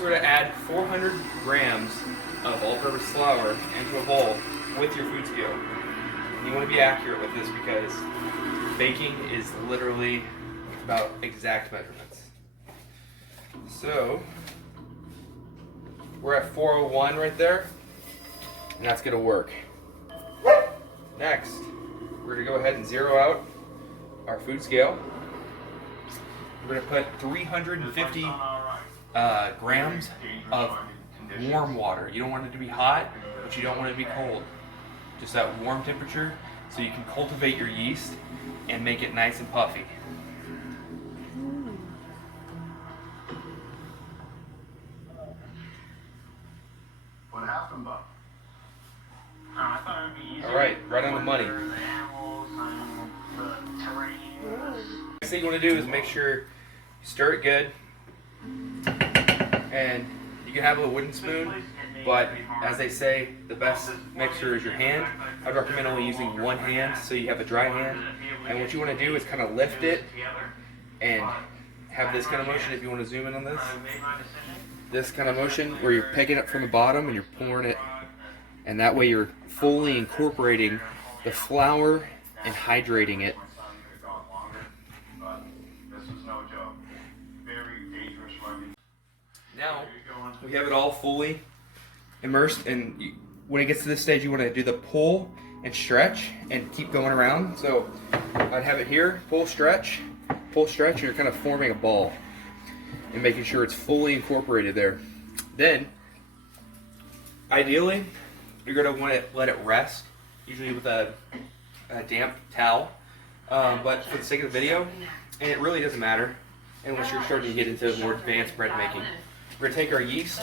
We're going to add 400 grams of all-purpose flour into a bowl with your food scale. And you want to be accurate with this because baking is literally about exact measurements. So we're at 401 right there, and that's going to work. Next, we're going to go ahead and zero out our food scale. We're going to put 350 grams of warm water. You don't want it to be hot, but you don't want it to be cold. Just that warm temperature so you can cultivate your yeast and make it nice and puffy. What happened, Bob? I thought it'd be easier. Alright, right on the money. Next thing you want to do is make sure you stir it good. And you can have a wooden spoon, but as they say, the best mixer is your hand. I'd recommend only using one hand so you have a dry hand. And what you want to do is kind of lift it and have this kind of motion if you want to zoom in on this. This kind of motion where you're picking it from the bottom and you're pouring it. And that way you're fully incorporating the flour and hydrating it. Now, we have it all fully immersed, and when it gets to this stage, you want to do the pull and stretch and keep going around. So I'd have it here, pull, stretch, and you're kind of forming a ball and making sure it's fully incorporated there. Then, ideally, you're going to want to let it rest, usually with a damp towel, but for the sake of the video, and it really doesn't matter unless you're starting to get into more advanced bread making. We're going to take our yeast,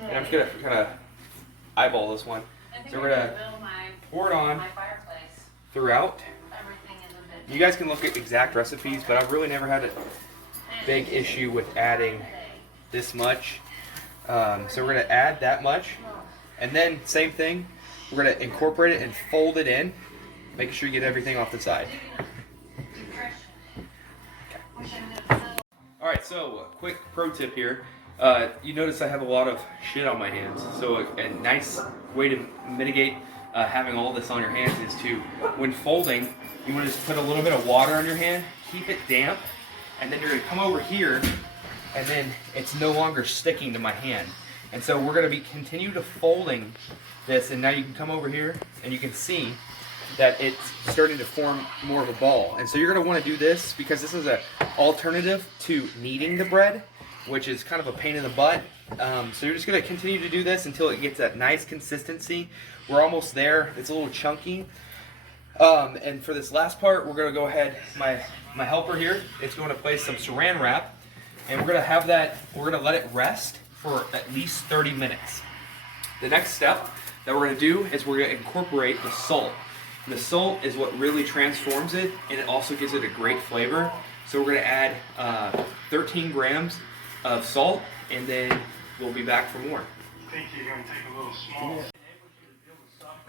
and I'm just going to kind of eyeball this one. So we're going to pour it on throughout. You guys can look at exact recipes, but I've really never had a big issue with adding this much. So we're going to add that much, and then same thing, we're going to incorporate it and fold it in, making sure you get everything off the side. Alright, so a quick pro tip here. You notice I have a lot of shit on my hands. So a nice way to mitigate having all this on your hands is to, when folding, you want to just put a little bit of water on your hand, keep it damp, and then you're going to come over here, and then it's no longer sticking to my hand. And so we're going to continue to folding this, and now you can come over here, and you can see that it's starting to form more of a ball. And so you're going to want to do this because this is an alternative to kneading the bread, which is kind of a pain in the butt. So you're just going to continue to do this until it gets that nice consistency. We're almost there. It's a little chunky. And for this last part, we're going to go ahead, my helper here, it's going to place some saran wrap, and we're going to have that, we're going to let it rest for at least 30 minutes. The next step that we're going to do is we're going to incorporate the salt. The salt is what really transforms it, and it also gives it a great flavor. So we're going to add 13 grams of salt, and then we'll be back for more. I think you're going to take a little small.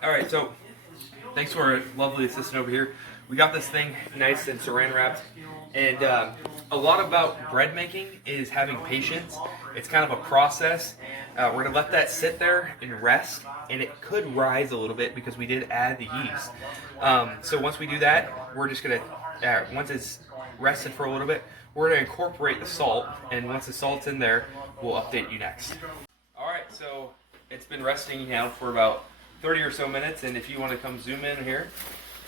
Alright, so thanks to our lovely assistant over here. We got this thing nice and saran wrapped, and a lot about bread making is having patience. It's kind of a process. We're going to let that sit there and rest, and it could rise a little bit because we did add the yeast. So once we do that, we're just going to, once it's rested for a little bit, we're going to incorporate the salt, and once the salt's in there, we'll update you next. Alright, so it's been resting now for about 30 or so minutes, and if you want to come zoom in here,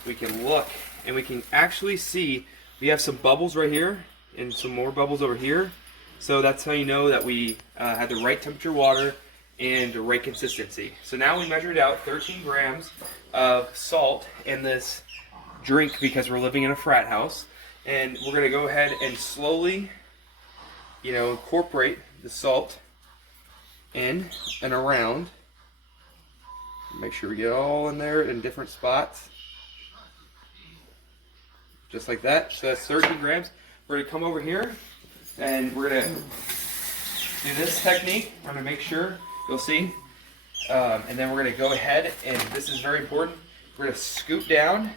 we can look, and we can actually see we have some bubbles right here, and some more bubbles over here. So that's how you know that we had the right temperature water and the right consistency. So now we measured out 13 grams of salt in this drink because we're living in a frat house. And we're going to go ahead and slowly, incorporate the salt in and around. Make sure we get all in there in different spots. Just like that. So that's 13 grams. We're going to come over here, and we're going to do this technique. We're going to make sure, you'll see. And then we're going to go ahead, and this is very important. We're going to scoop down.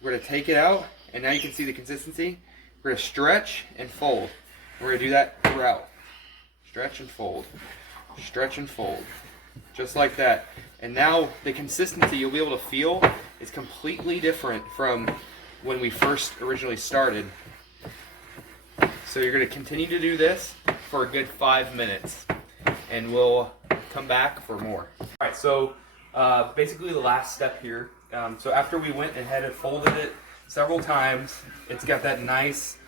We're going to take it out, and now you can see the consistency. We're going to stretch and fold. We're going to do that throughout. stretch and fold, stretch and fold, just like that. And now the consistency you'll be able to feel is completely different from when we first originally started. So you're going to continue to do this for a good 5 minutes, and we'll come back for more. All right, so basically the last step here. So after we went ahead and folded it several times, it's got that nice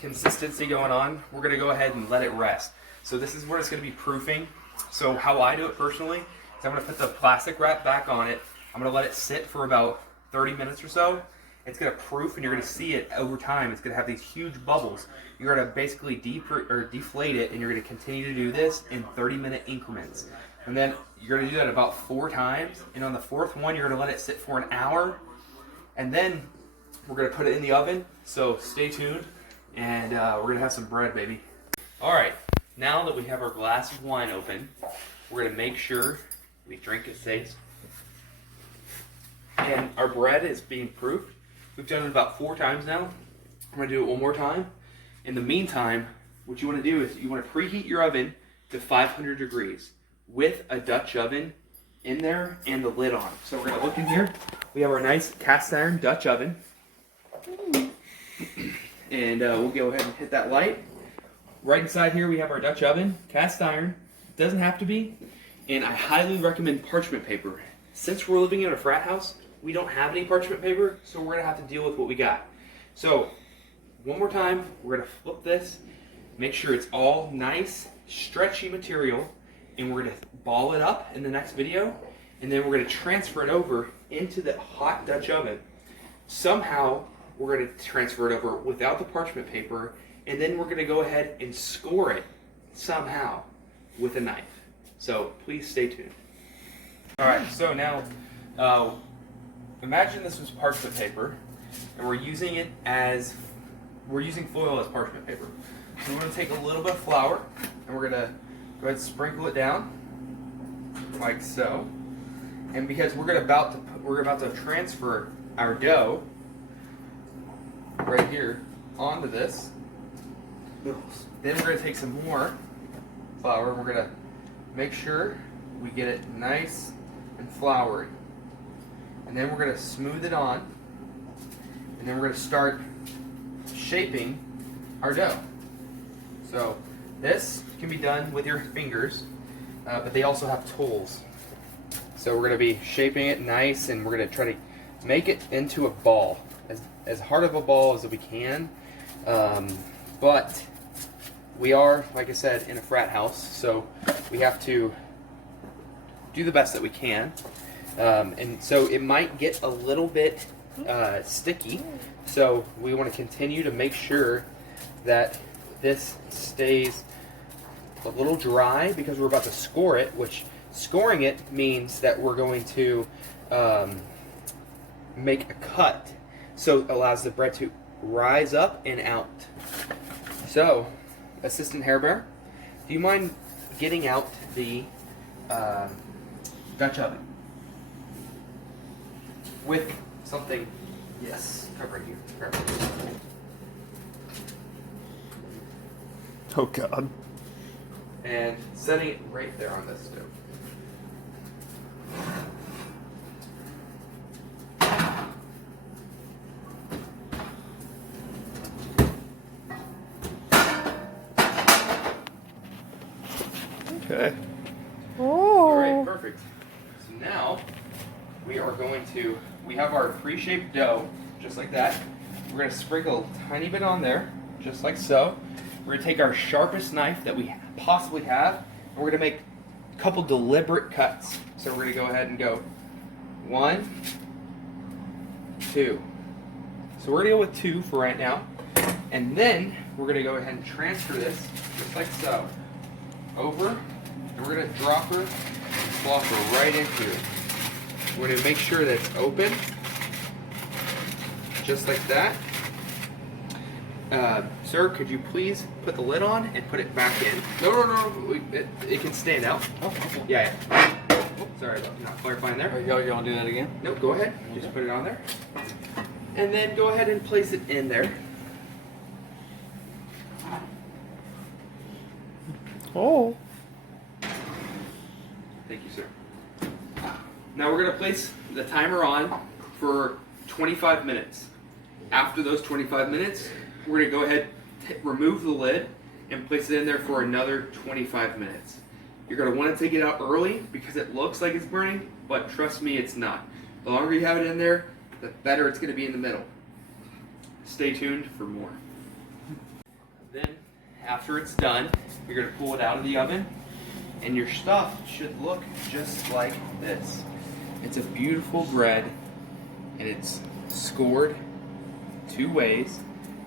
consistency going on. We're going to go ahead and let it rest. So this is where it's going to be proofing. So how I do it personally is I'm going to put the plastic wrap back on it. I'm going to let it sit for about 30 minutes or so. It's going to proof, and you're going to see it over time. It's going to have these huge bubbles. You're going to basically deflate it, and you're going to continue to do this in 30-minute increments. And then you're going to do that about 4 times. And on the 4th one, you're going to let it sit for an hour. And then we're going to put it in the oven. So stay tuned, and we're going to have some bread, baby. All right, now that we have our glass of wine open, we're going to make sure we drink it safe. And our bread is being proofed. We've done it about 4 times now. I'm going to do it one more time. In the meantime, what you want to do is you want to preheat your oven to 500 degrees with a Dutch oven in there and the lid on. So we're going to look in here. We have our nice cast iron Dutch oven. And we'll go ahead and hit that light. Right inside here we have our Dutch oven, cast iron. Doesn't have to be. And I highly recommend parchment paper. Since we're living in a frat house, we don't have any parchment paper, so we're going to have to deal with what we got. So, one more time, we're going to flip this, make sure it's all nice, stretchy material, and we're going to ball it up in the next video, and then we're going to transfer it over into the hot Dutch oven. Somehow, we're going to transfer it over without the parchment paper, and then we're going to go ahead and score it somehow with a knife. So, please stay tuned. Alright, so now, imagine this was parchment paper, and we're using foil as parchment paper. So we're going to take a little bit of flour, and we're going to go ahead and sprinkle it down, like so. And because we're about to transfer our dough right here onto this, then we're going to take some more flour, and we're going to make sure we get it nice and floury. And then we're going to smooth it on, and then we're going to start shaping our dough. So this can be done with your fingers, but they also have tools. So we're going to be shaping it nice, and we're going to try to make it into a ball, as hard of a ball as we can. But we are, like I said, in a frat house, so we have to do the best that we can. And so it might get a little bit sticky, so we want to continue to make sure that this stays a little dry, because we're about to score it, which scoring it means that we're going to make a cut, so it allows the bread to rise up and out. So, Assistant Hair Bear, do you mind getting out the Dutch oven with something? Yes, come right here. Grab it. Oh God. And setting it right there on this stove. Okay. All right, perfect. So now we are going to, we have our pre-shaped dough, just like that. We're going to sprinkle a tiny bit on there, just like so. We're going to take our sharpest knife that we possibly have, and we're going to make a couple deliberate cuts. So we're going to go ahead and go 1, 2. So we're going to go with 2 for right now. And then we're going to go ahead and transfer this, just like so, over, and we're going to drop her and flop her right into it. We're going to make sure that it's open, just like that. Sir, could you please put the lid on and put it back in? No. It can stand out. Oh, okay. Yeah. Oh, sorry about not clarifying there. You want to do that again? Nope, go ahead. Just put it on there. And then go ahead and place it in there. Oh. Thank you, sir. Now we're going to place the timer on for 25 minutes. After those 25 minutes, we're going to go ahead, remove the lid, and place it in there for another 25 minutes. You're going to want to take it out early because it looks like it's burning, but trust me, it's not. The longer you have it in there, the better it's going to be in the middle. Stay tuned for more. Then, after it's done, you're going to pull it out of the oven, and your stuff should look just like this. It's a beautiful bread, and it's scored 2 ways,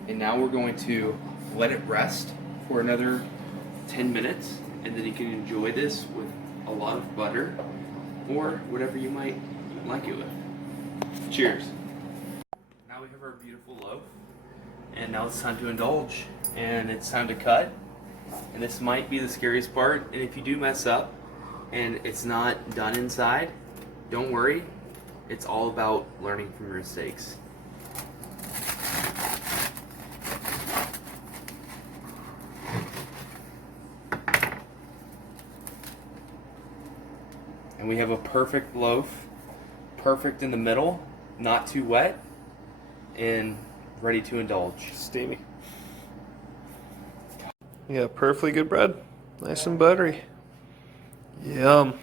and now we're going to let it rest for another 10 minutes, and then you can enjoy this with a lot of butter or whatever you might like it with. Cheers. Now we have our beautiful loaf, and now it's time to indulge, and it's time to cut. And this might be the scariest part, and if you do mess up and it's not done inside, don't worry, it's all about learning from your mistakes. And we have a perfect loaf, perfect in the middle, not too wet, and ready to indulge. Steamy. Yeah, perfectly good bread. Nice and buttery. Yum.